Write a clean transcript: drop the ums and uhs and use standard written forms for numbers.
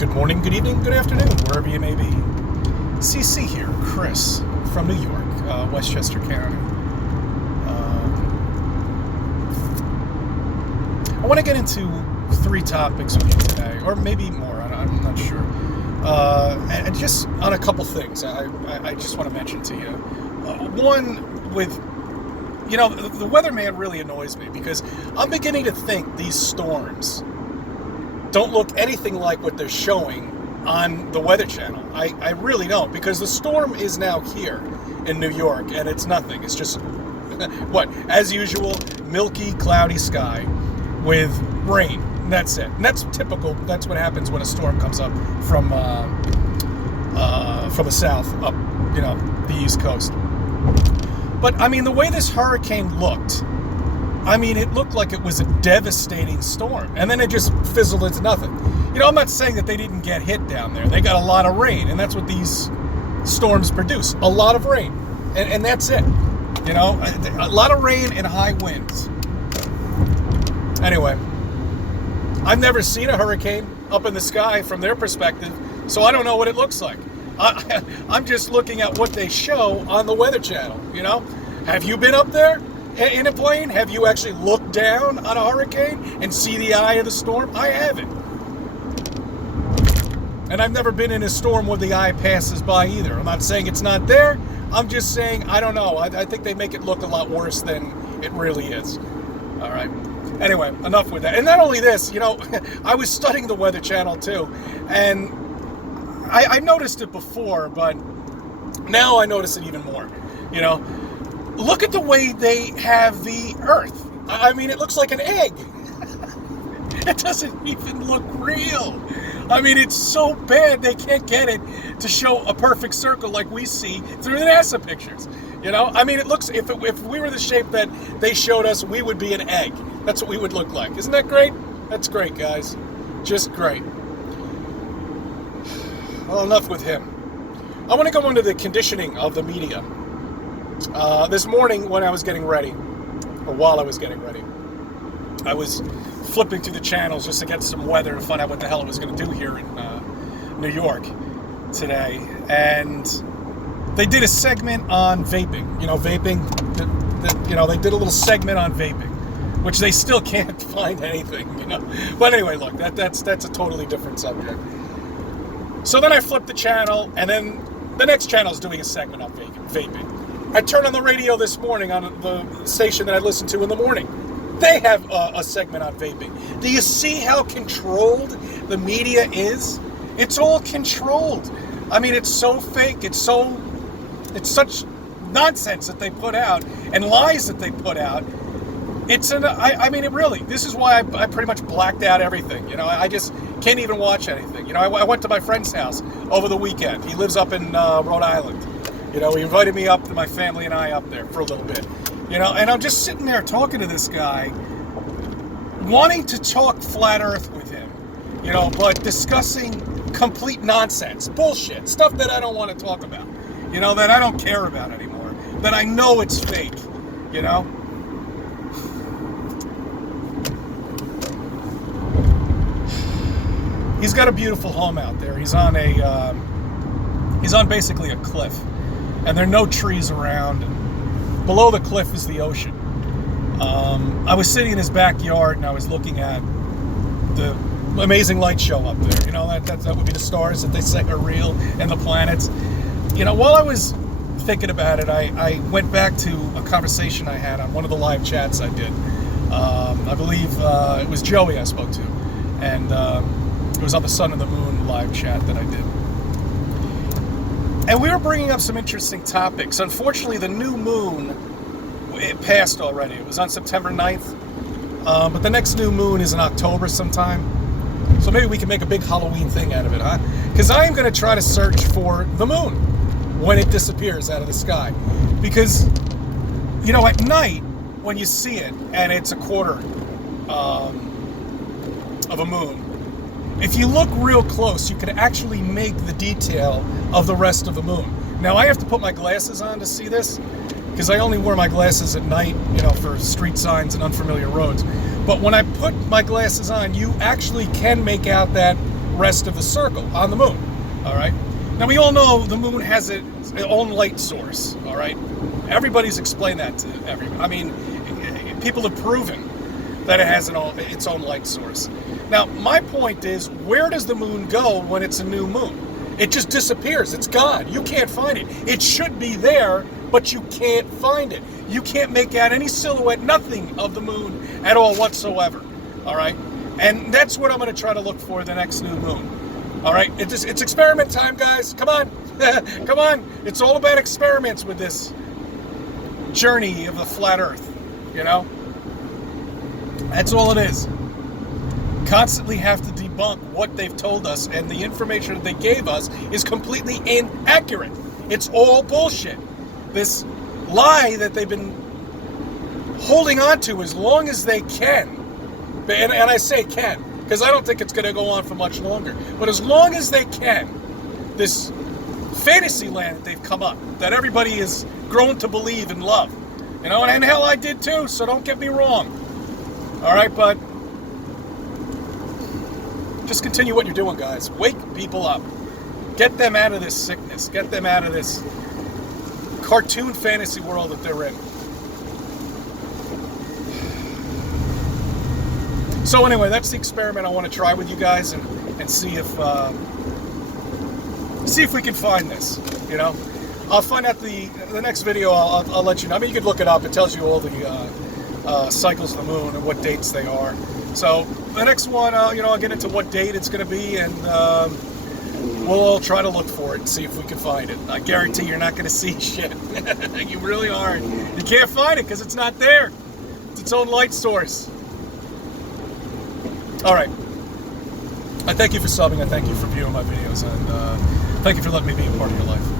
Good morning, good evening, good afternoon, wherever you may be. CC here, Chris from New York, Westchester County. I want to get into 3 topics with you today, or maybe more, I'm not sure. And just on a couple things I just want to mention to you. One, with, the weatherman really annoys me because I'm beginning to think these storms don't look anything like what they're showing on the Weather Channel. I really don't, because the storm is now here in New York, and it's nothing. It's just, as usual, milky, cloudy sky with rain. And that's it. And that's typical. That's what happens when a storm comes up from the south, up, the East Coast. But, the way this hurricane looked, it looked like it was a devastating storm. And then it just fizzled into nothing. I'm not saying that they didn't get hit down there. They got a lot of rain, and that's what these storms produce. A lot of rain. And that's it. A lot of rain and high winds. Anyway, I've never seen a hurricane up in the sky from their perspective, so I don't know what it looks like. I'm just looking at what they show on the Weather Channel, Have you been up there in a plane? Have you actually looked down on a hurricane and see the eye of the storm? I haven't. And I've never been in a storm where the eye passes by either. I'm not saying it's not there. I'm just saying, I don't know. I think they make it look a lot worse than it really is. All right. Anyway, enough with that. And not only this, I was studying the Weather Channel too. And I noticed it before, but now I notice it even more. Look at the way they have the Earth. It looks like an egg. It doesn't even look real. It's so bad they can't get it to show a perfect circle like we see through the NASA pictures. It looks, if we were the shape that they showed us, we would be an egg. That's what we would look like. Isn't that great? That's great, guys. Just great. Well, enough with him. I want to go into the conditioning of the media. This morning when I was getting ready, or while I was getting ready, I was flipping through the channels just to get some weather and find out what the hell I was going to do here in New York today. And they did a segment on vaping. Vaping. They did a little segment on vaping, which they still can't find anything. But anyway, look, that's a totally different subject. So then I flipped the channel, and then the next channel is doing a segment on vaping. I turned on the radio this morning on the station that I listen to in the morning. They have a segment on vaping. Do you see how controlled the media is? It's all controlled. It's so fake. It's such nonsense that they put out and lies that they put out. It really, this is why I pretty much blacked out everything. I just can't even watch anything. I went to my friend's house over the weekend. He lives up in Rhode Island. He invited me up, to my family and I up there for a little bit. And I'm just sitting there talking to this guy, wanting to talk flat earth with him, but discussing complete nonsense, bullshit, stuff that I don't want to talk about, that I don't care about anymore, that I know it's fake, He's got a beautiful home out there. He's on basically a cliff, and there are no trees around. And below the cliff is the ocean. I was sitting in his backyard and I was looking at the amazing light show up there. That would be the stars that they say are real, and the planets. While I was thinking about it, I went back to a conversation I had on one of the live chats I did. I believe it was Joey I spoke to, and it was on the Sun and the Moon live chat that I did. And we were bringing up some interesting topics. Unfortunately, the new moon, it passed already. It was on September 9th. But the next new moon is in October sometime. So maybe we can make a big Halloween thing out of it, huh? Because I am going to try to search for the moon when it disappears out of the sky. Because, at night, when you see it, and it's a quarter of a moon, if you look real close, you can actually make the detail of the rest of the moon. Now, I have to put my glasses on to see this, because I only wear my glasses at night, for street signs and unfamiliar roads. But when I put my glasses on, you actually can make out that rest of the circle on the moon. All right. Now we all know the moon has its own light source. All right. Everybody's explained that to everyone. I mean, people have proven that it has its own light source. Now, my point is, where does the moon go when it's a new moon? It just disappears. It's gone. You can't find it. It should be there, but you can't find it. You can't make out any silhouette, nothing of the moon at all whatsoever. All right? And that's what I'm going to try to look for the next new moon. All right? It's experiment time, guys. Come on. Come on. It's all about experiments with this journey of the flat Earth. You know? That's all it is. Constantly have to debunk what they've told us, and the information that they gave us is completely inaccurate. It's all bullshit. This lie that they've been holding on to as long as they can, and I say can, because I don't think it's going to go on for much longer, but as long as they can, this fantasy land that they've come up, that everybody has grown to believe and love, you know, and hell, I did too, so don't get me wrong. All right, but just continue what you're doing, guys. Wake people up. Get them out of this sickness. Get them out of this cartoon fantasy world that they're in. So anyway, that's the experiment I want to try with you guys, and see if we can find this. You know, I'll find out the next video. I'll let you know. I mean, you can look it up. It tells you all the cycles of the moon and what dates they are. So the next one, I'll get into what date it's going to be, and we'll all try to look for it and see if we can find it. I guarantee you're not going to see shit. You really aren't. You can't find it because it's not there. It's its own light source. All right. I thank you for subbing. I thank you for viewing my videos, and thank you for letting me be a part of your life.